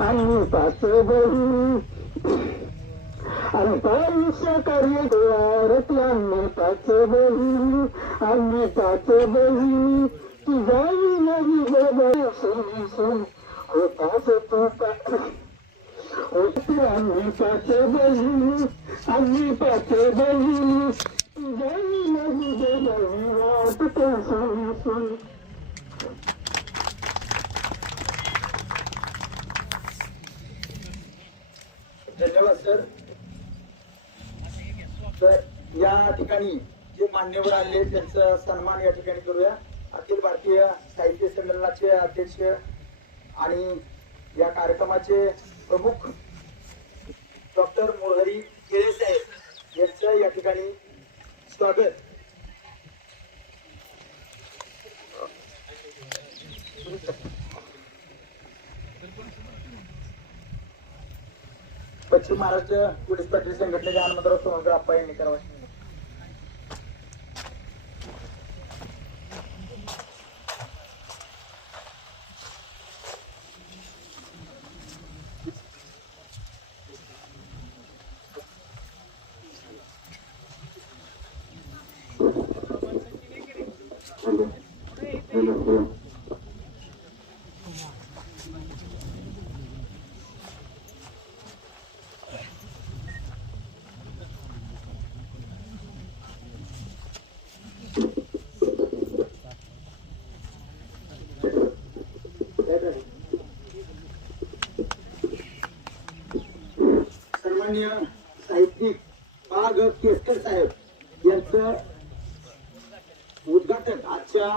आम्ही पाच बहिणी आणि पाच कार्य द्वारत आम्ही पाच बहिणी आम्ही पाच बहिणी. तुझा नवी बाबा होताच तू पा- होती आम्ही पाच बहिणी आम्ही पाच बहिणी. तुझा नवी बाबा वाटते सुनी धन्यवाद सर. तर या ठिकाणी जे मान्यवर आले त्यांचा सन्मान या ठिकाणी करूया. अखिल भारतीय साहित्य संमेलनाचे अध्यक्ष आणि या कार्यक्रमाचे प्रमुख डॉक्टर मुरहरी केळे साहेब यांचं या ठिकाणी स्वागत. पश्चिम महाराष्ट्र पोलीस पाटील संघटनेच्या हनुमंतराव सोनकर अप्पा यांनी करावा सन्मान्य साहित्यिक बाग केसकर साहेब यांचं उद्घाटन आजच्या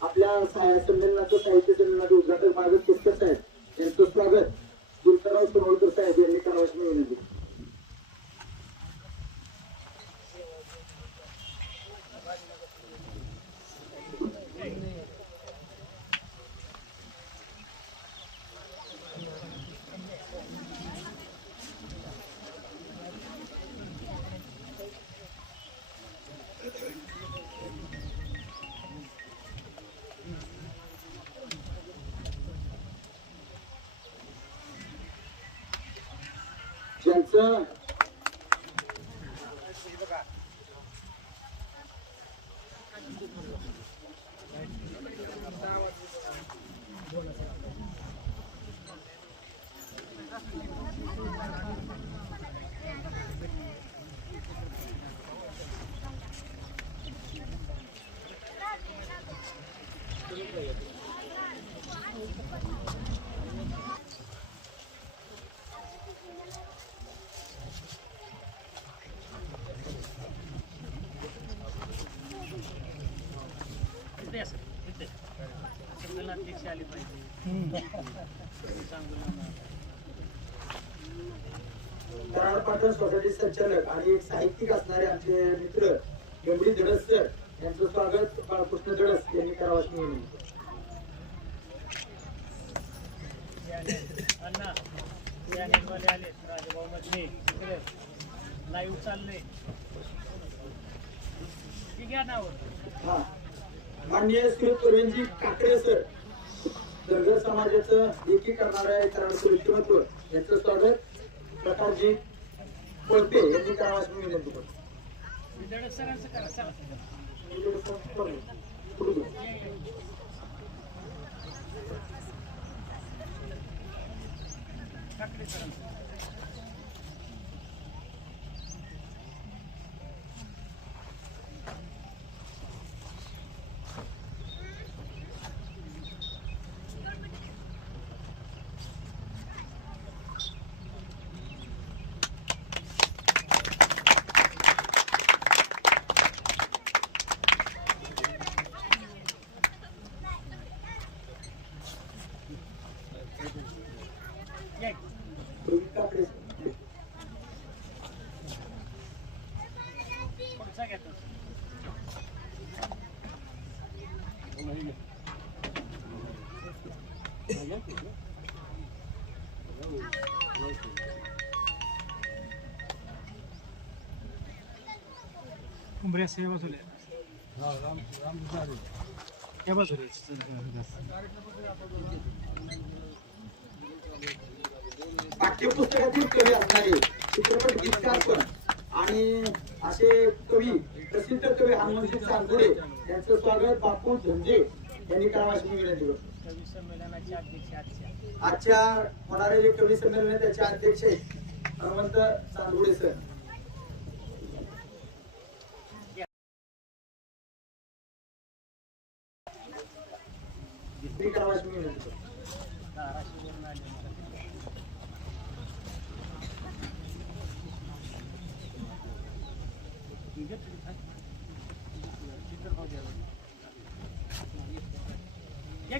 आपल्या संमेलनाचं साहित्य संमेलनाचं उद्घाटन बाग केसकर साहेब यांचं स्वागत. दुलकरराव सोनवळकर साहेब यांनी करावयाची मी विनंती ज्यांचं अध्यक्ष आले कराड पाटण सोसायटी संचालक आणि एक साहित्यिक असणारे आमचे मित्र एमडी धडस सर यांचं स्वागत बाळकृष्ण धडस यांनी करावयाची मी विनंती. अण्णा या नेमवाले आले राजाभाऊ मधले लाईव्ह चालले ठीक आहे नावर हा. माननीय श्री प्रवीणजी काकडे सर धनगर समाजाचं एकीकरणाऱ्या कराड व्यक्तिमत्व याचं स्वागत प्रकाशजी कोळपे यांनी करावयाची मी विनंती करतो. दडक सरांचं करा चला पुढे घे. ठाकरे या बाजूला पाठ्यपुस्तकातील कवी असणारे चित्रपट गीतकार पण आणि असे कवी प्रसिद्ध कवी हनुमंतजी चांदुडे यांचं स्वागत बापू झंजे यांनी करावं अशी विनंती करतो कवी संमेलनाचे अध्यक्ष आजच्या आजच्या होणारे जे कवी संमेलन आहे त्याचे अध्यक्ष आहेत हनुमंत चांदुडे सर मी करावं अशी मी विनंती करतो धाराशिववरून आले या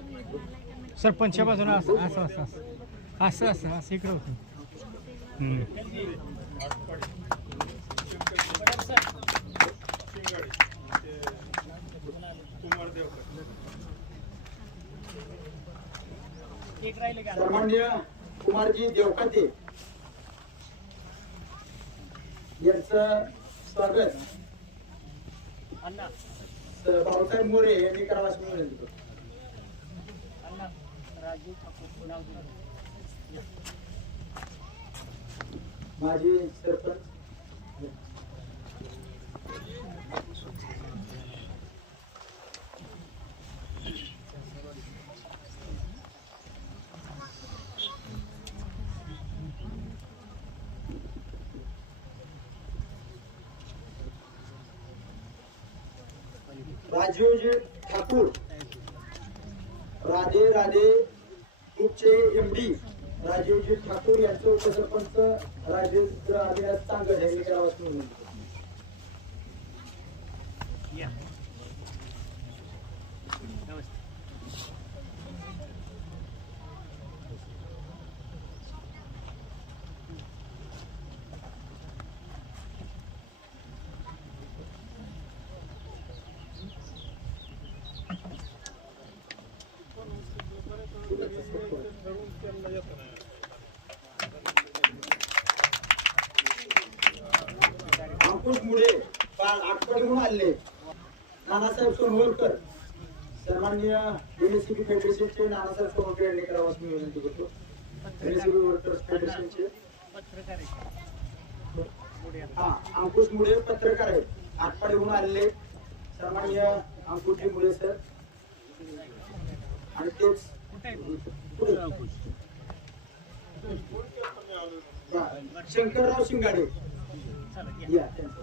की इकडं. सागर. सरपंच बाजूला असं असं असं असं. असं असं असं इकडं होतं. कुमारजी देवकाते. यांचं स्वागत. भाऊसाहेब मोरे यांनी करावं अशी मी विनंती करतो अण्णा राजीव ठाकूर नाव सरपंच. राजीवजी ठाकूर. राधे राधे. चे एम डी राजीवजी ठाकूर यांचं उपसरपंच राजेंद्र अविनाश चांगलं यांनी करावं असं विनंती करतो. या. नमस्ते. अंकुश मुळे काल आठवडीहून नानासाहेब सोनवलकर. सन्माननीय एनएससीबी फेडरेशनचे नानासाहेब सोनवलकर यांनी करावं असं मी विनंती करतो एनएससीबी वर्कर्स फेडरेशनचे हा अंकुश मुळे पत्रकार आहेत. आठवडीहून आलेले सन्माननीय अंकुशजी मुळे सर. आणि तेच शंकरराव शिंगाडे. या त्यांचं.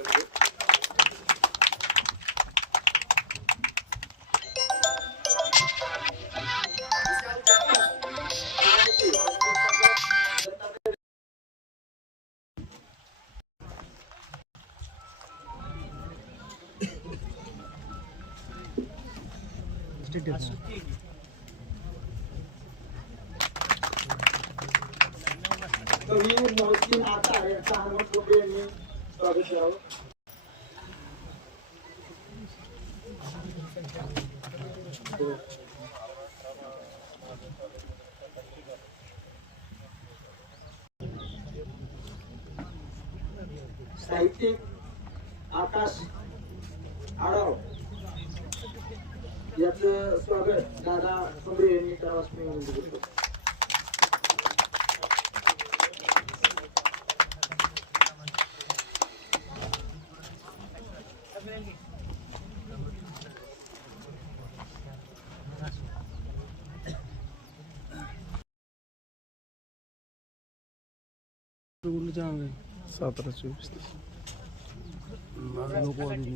साहित्यिक आकाश आढाव याचं स्वागत दादा कमरे यांनी करावं असं मी विनंती करतो. सतरा चोवीस लोकवादी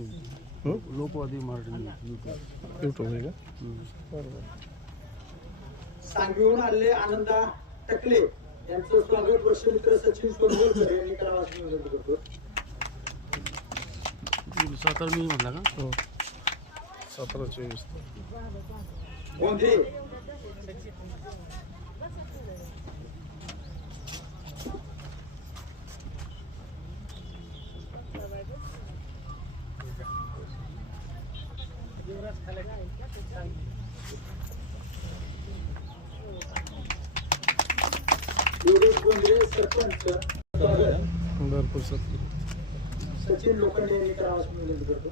लोकवादी न्यूज यूट्यूब आहे का? बरोबर सांगवीहून आलेले आनंदा टकले यांचं स्वागत वर्षमित्र सचिन सोनवलकर यांनी करावं असं मी विनंती करतो सातारा न्यूज म्हटला का? हो. सतरा चोवीस गोंधळे युवराज खाले योगेश गोंधळे सरपंच स्वागत भरपूर सचिन लोखंडे यांनी करावं असं मी विनंती करतो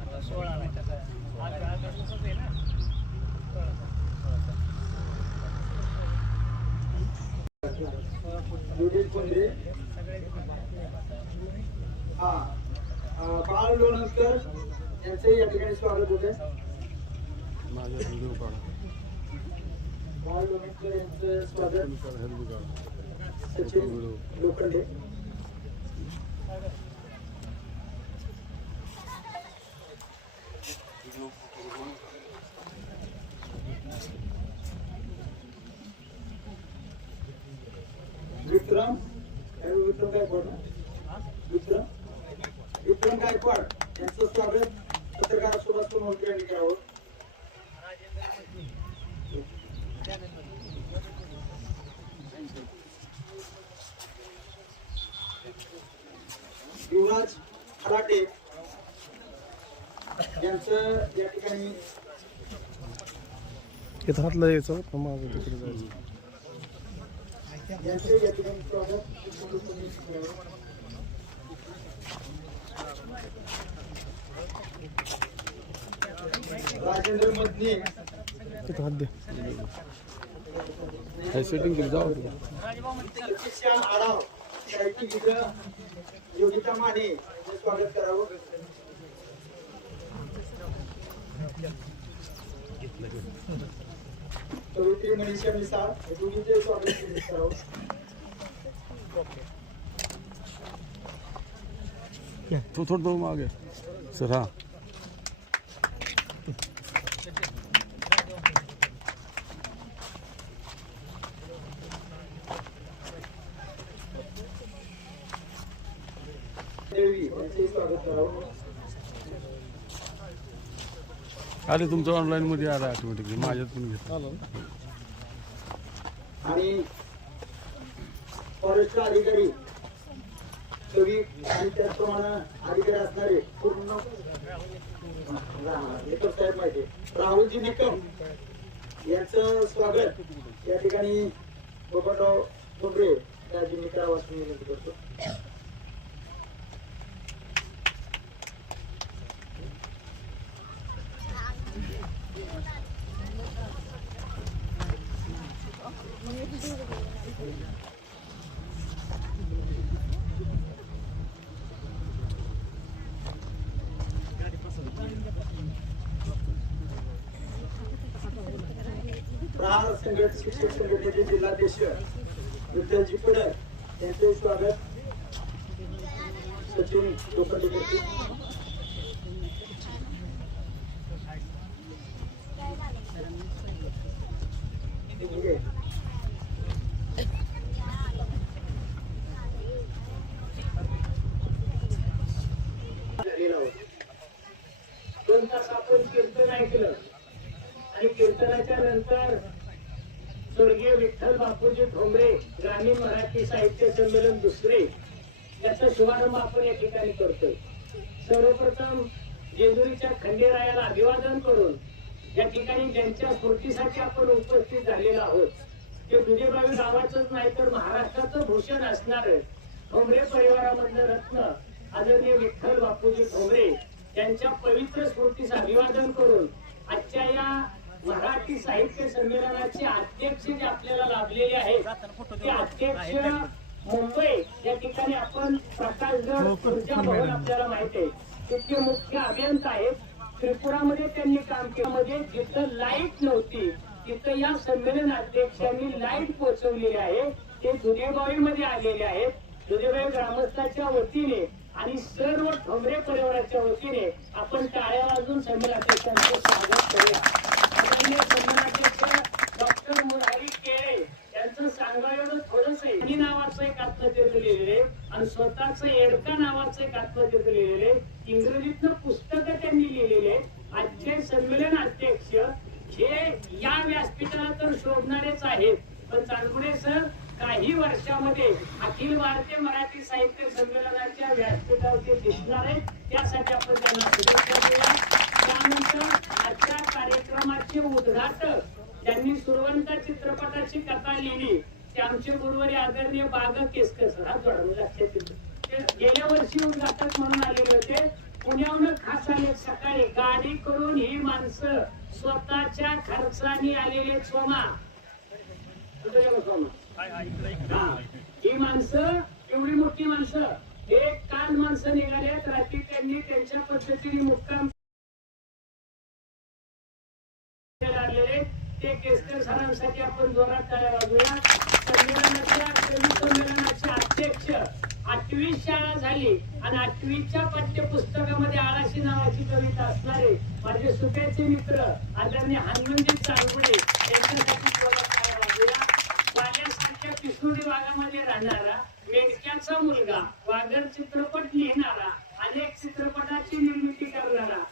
आता सोळा नाही त्याचा आज आज नुसतंच आहे ना सोळा योगेश हा बाळ लोणकर यांचंही या ठिकाणी स्वागत होते बाळ लोणकर यांचं स्वागत। सचिन लोखंडे। पत्रकार सुभाष यांनी करावं. युवराज खराटे यांचं या ठिकाणी इथं हातला यायचं पण माझं तिकडे जायचं. यांचे या ठिकाणी स्वागत. राजेंद्र मदने तिथं हात सेटिंग केली जाऊ सतीशा आढाव साहित्यिक इथं योगिता माने यांचं स्वागत करावं कवित्री मनीषा मिसाळ हे दोन्हीचे स्वागत करावं थोडं मागे. सर हा. अरे तुमचं ऑनलाईन मध्ये आलं ऑटोमॅटिकली माझ्यात पण घेतलं. आणि फॉरेस्ट अधिकारी कवी आणि त्याचप्रमाणे अधिकारी असणारे पूर्ण निकम साहेब माहिती राहुलजी निकम यांचं स्वागत या ठिकाणी बबनराव ठोंबरे राजींनी करावं असं मी विनंती करतो. प्रहार संघट शिक्षक संघटनेचे जिल्हाध्यक्ष विठ्ठलजी पुढे. यांचे स्वागत. सचिन लोखंडे करतील ठीक आहे. झालेला होता. दोन तास आपण कीर्तन ऐकलं आणि कीर्तनाच्या नंतर स्वर्गीय विठ्ठल बापूजी ठोंबरे ग्रामीण मराठी साहित्य संमेलन दुसरे याचा शुभारंभ आपण या ठिकाणी करतोय सर्वप्रथम जेजुरीच्या खंडेरायाला अभिवादन करून या ठिकाणी ज्यांच्या स्फूर्तीसाठी आपण उपस्थित झालेलो आहोत ते दुजेबावी गावाचंच नाही तर महाराष्ट्राचं भूषण असणार ठोंबरे परिवारामधलं रत्न आदरणीय विठ्ठल बापूजी ठोंबरे यांच्या पवित्र स्फूर्तीस अभिवादन करून आजच्या या मराठी साहित्य संमेलनाचे अध्यक्ष जे आपल्याला लाभलेले आहेत ते अध्यक्ष मुंबई या ठिकाणी आपण प्रकाशगड ऊर्जा भवन आपल्याला माहिती आहे. तिथले मुख्य अभियंता आहेत. त्रिपुरामध्ये त्यांनी काम केलं. म्हणजे जिथं लाइट नव्हती तिथं या संमेलन अध्यक्षांनी लाइट पोहोचवलेली आहे. ते दुधेबावी मध्ये आलेले आहेत. दुधेबाई ग्रामस्थाच्या वतीने आणि सर्व ठोंबरे परिवाराच्या वतीने आपण टाळ्या वाजून संमेलनाध्यक्षांचं स्वागत करूया. डॉक्टर मुरारी केळे. त्याचं सांगा एवढं थोडस आहे आणि नावाचं एक आत्मचरित्र लिहिलेलं आहे. आणि स्वतःच एडका नावाचं एक आत्मचरित्र लिहिलेलं आहे. इंग्रजीतनं पुस्तक त्यांनी लिहिलेले आजचे संमेलन अध्यक्ष हे या व्यासपीठाला तर शोधणारेच आहेत. पण चांदपुडे सर काही वर्षामध्ये अखिल भारतीय मराठी साहित्य संमेलनाच्या व्यासपीठावरती दिसणार आहेत. त्यासाठी आपण त्यांना शुभेच्छा देऊया त्यानंतर आजच्या कार्यक्रमाचे उद्घाटक ज्यांनी सुरवंत चित्रपटाची कथा लिहिली. ते आमचे गुरुवारी आदरणीय बाग केसकर सर हा म्हणजे लक्षात येतं. ते गेल्या वर्षी उद्घाटक म्हणून आलेले होते. पुण्याहून खास आले सकाळी. गाडी करून ही माणसं स्वतःच्या खर्चाने आलेले सोमा. सोमा? हा. माणसं एवढी मोठी माणसं. हे काल माणसं निघाल्यात रात्री त्यांनी त्यांच्या पद्धतीने मुक्काम लागलेले ते केसकर सरांसाठी आपण जोरात टाळ्या वाजवूया संमेलनाच्या कवी संमेलनाचे अध्यक्ष आठवी शाळा झाली आणि आठवीच्या पाठ्यपुस्तकामध्ये आळाशी नावाची कविता असणारे माझे सुप्याचे मित्र आदरणीय हनुमंजी चालवडे यांच्यासाठी जोरात टाळ्या वाजवूया वाल्यासारख्या पिसुडी भागामध्ये राहणारा मेंढक्याचा मुलगा वागर चित्रपट लिहिणारा अनेक चित्रपटाची निर्मिती करणारा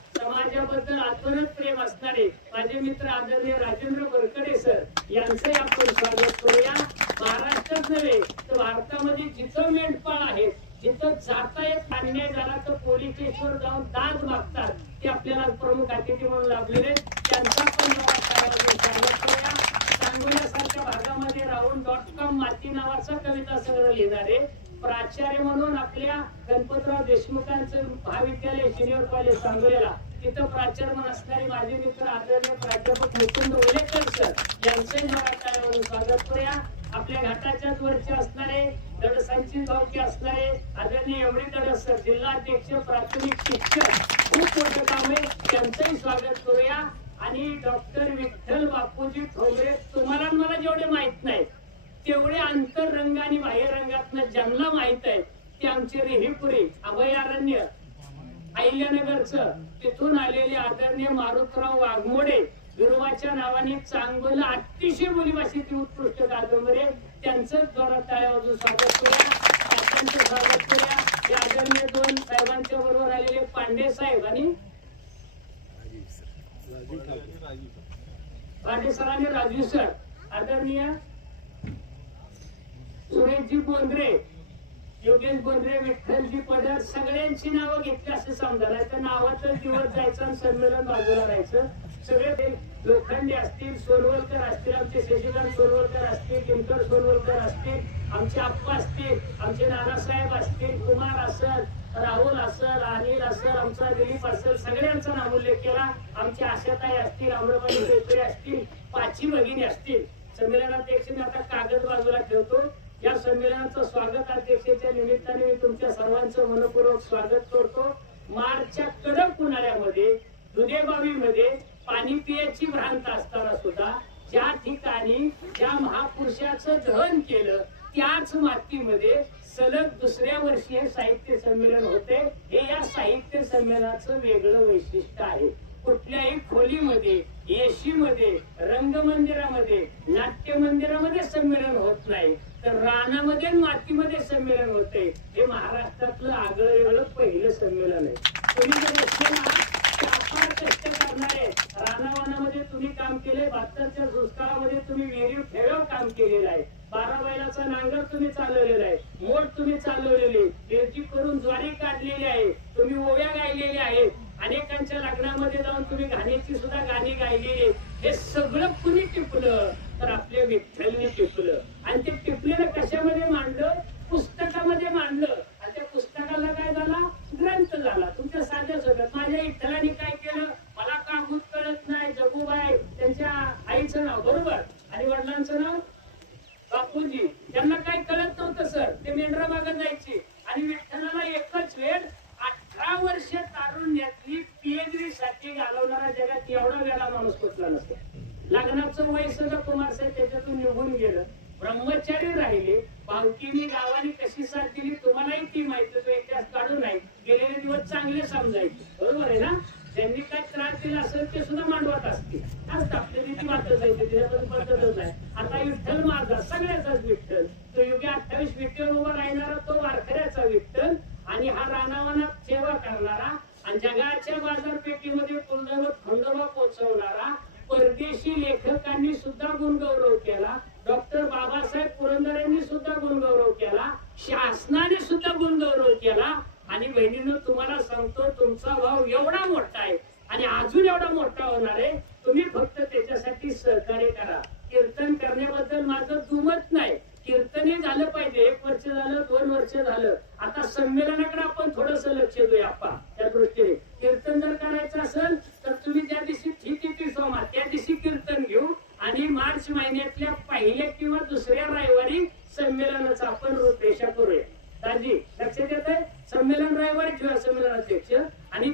माझ्याबद्दल आत्मरत प्रेम असणारे माझे मित्र आदरणीय राजेंद्र बरकडे सर यांचंही आपण स्वागत करूया. महाराष्ट्रात नव्हे तर भारतामध्ये जिथं मेंढपाळ आहेत जिथं जाता येत अन्याय झाला तर पोलीस स्टेशनवर जाऊन दाद मागतात ते आपल्याला प्रमुख अतिथी म्हणून लाभलेले त्यांचा पण स्वागत करूया. सांगोल्यासारख्या भागामध्ये राहून डॉट कॉम माती नावाचा कविता संग्रह लिहिणारे प्राचार्य म्हणून आपल्या गणपतराव देशमुखांचं महाविद्यालय सिनियर कॉलेज सांगोल्याला. तिथं प्राचार्य असणारे माझे मित्र आदरणीय प्राध्यापक मुकुंद उलेकर सर यांचे मराठ्यावरून स्वागत करूया. आपल्या घाटाच्याच वरचे असणारे दडसांची गावचे असणारे आदरणीय एवढे दड सर जिल्हाध्यक्ष प्राथमिक शिक्षक खूप मोठं काम आहे. त्यांचंही स्वागत करूया. आणि डॉक्टर विठ्ठल बापूजी ठोंबरे तुम्हाला मला जेवढे माहीत नाही तेवढे आंतररंग आणि बाह्यरंगातनं ज्यांना माहीत आहे ते आमचे रेहीपुरी अभयारण्य अहिल्यानगरचं. तिथून आलेले आदरणीय मारुतराव वाघमोडे गुरुवाच्या नावाने चांगलं अतिशय बोलीभाषेची उत्कृष्ट कादंबरी त्यांचं जोरात टाळ्या स्वागत करूया. त्यांचं स्वागत करूया. हे आदरणीय दोन साहेबांच्या बरोबर आलेले पांडे साहेब आणि पांडे सर आणि राजू सर. आदरणीय सुरेशजी बोंद्रे योगेश बोंद्रे विठ्ठलजी पदर सगळ्यांची नावं घेतली असं समजा. नाही तर नावाचं दिवस जायचं आणि संमेलन बाजूला राहायचं. सगळे लोखंडे असतील सोनवलकर असतील आमचे शशिकांत सोनवलकर असतील किंकर सोनवलकर असतील आमचे आप्पा असतील आमचे नानासाहेब असतील कुमार असल राहुल असल अनिल असल आमचा दिलीप असल सगळ्यांचा नामोल्लेख केला. आमचे आशाताई असतील अमरपाली पेपरे असतील पाची भगिनी असतील. संमेलनाध्यक्ष मी आता कागद बाजूला ठेवतो. या संमेलनाचं स्वागत अध्यक्षेच्या निमित्ताने मी तुमच्या सर्वांचं मनपूर्वक स्वागत करतो. मार्चच्या कडक उन्हाळ्यामध्ये दुधेबावीमध्ये पाणी पियाची भ्रांत असताना सुद्धा ज्या ठिकाणी ज्या महापुरुषाचं दहन केलं त्याच मातीमध्ये सलग दुसऱ्या वर्षी हे साहित्य संमेलन होते. हे या साहित्य संमेलनाचं वेगळं वैशिष्ट्य आहे. कुठल्याही खोलीमध्ये एसी मध्ये रंगमंदिरामध्ये नाट्य मंदिरामध्ये संमेलन होत नाही. तर रानामध्ये आणि मातीमध्ये संमेलन होते. हे महाराष्ट्रातलं आगळं वेगळं पहिलं संमेलन आहे. तुम्ही जर कष्ट करणारे रानावानामध्ये तुम्ही काम केले भाताच्या दुष्काळामध्ये तुम्ही विहिरी ठेव काम केलेलं आहे. बारा बैलाचा नांगर तुम्ही चालवलेला आहे. मोठ तुम्ही चालवलेली बेरजी करून ज्वारी काढलेली आहे. तुम्ही ओव्या गायलेल्या आहेत. अनेकांच्या लग्नामध्ये जाऊन तुम्ही गाण्याची सुद्धा गाणी गायलेली हे सगळं कुणी टिपलं? तर आपल्या विठ्ठलने टिपलं. आणि ते टिपलेलं कशामध्ये मांडलं? पुस्तकामध्ये मांडलं. आणि त्या पुस्तकाला काय झाला? ग्रंथ झाला. तुमच्या साध्या सोबत. माझ्या विठ्ठलाने काय केलं? मला का भूत कळत नाही. जगूबाई त्यांच्या आईचं नाव बरोबर? आणि वडिलांचं नाव? बापूजी. त्यांना काही कळत नव्हतं सर. ते मेंढरा मागत जायचे. वय सुद्धा त्याच्यातून निघून गेलं. ब्रह्म राहिले पावकीनी गावाने कशी साथ दिली तुम्हालाही ती माहिती तो इतिहास काढू नाही गेलेले दिवस चांगले समजायचे बरोबर आहे ना ज्यांनी काय त्रास दिला असेल ते सुद्धा मांडवत असतील असतं आपली रीती मातच आहे त्याच्याबद्दल पद्धतच आहे आता विठ्ठल माझा सगळ्याचाच विठ्ठल तो योग्य अठ्ठावीस विठ्ठल उभा राहणारा तो वारकऱ्याचा विठ्ठल आणि हा रानावनात सेवा करणारा आणि जगाच्या बाजारपेठीमध्ये कुलदैवत खंडोबा पोहोचवणारा परदेशी लेखकांनी सुद्धा गुणगौरव केला. डॉक्टर बाबासाहेब पुरंदर यांनी सुद्धा गुणगौरव केला. शासनाने सुद्धा गुणगौरव केला. आणि बहिणीनं तुम्हाला सांगतो तुमचा भाव एवढा मोठा आहे आणि अजून एवढा मोठा होणार आहे तुम्ही फक्त त्याच्यासाठी सहकार्य करा. कीर्तन करण्याबद्दल माझं दुमत नाही. कीर्तने झालं पाहिजे एक वर्ष झालं दोन वर्ष झालं. आता संमेलनाकडे आपण थोडस लक्ष देऊया आपण त्या दृष्टीने. कीर्तन जर करायचं असेल तर तुम्ही त्या दिवशी ठीक आहे सोमवार त्या दिवशी कीर्तन घेऊ आणि मार्च महिन्यातल्या पहिल्या किंवा दुसऱ्या रविवारी संमेलनाचा आपण रूपरेषा करूया. दाजी लक्षात येत आहे संमेलन रविवारी किंवा संमेलनाध्यक्ष आणि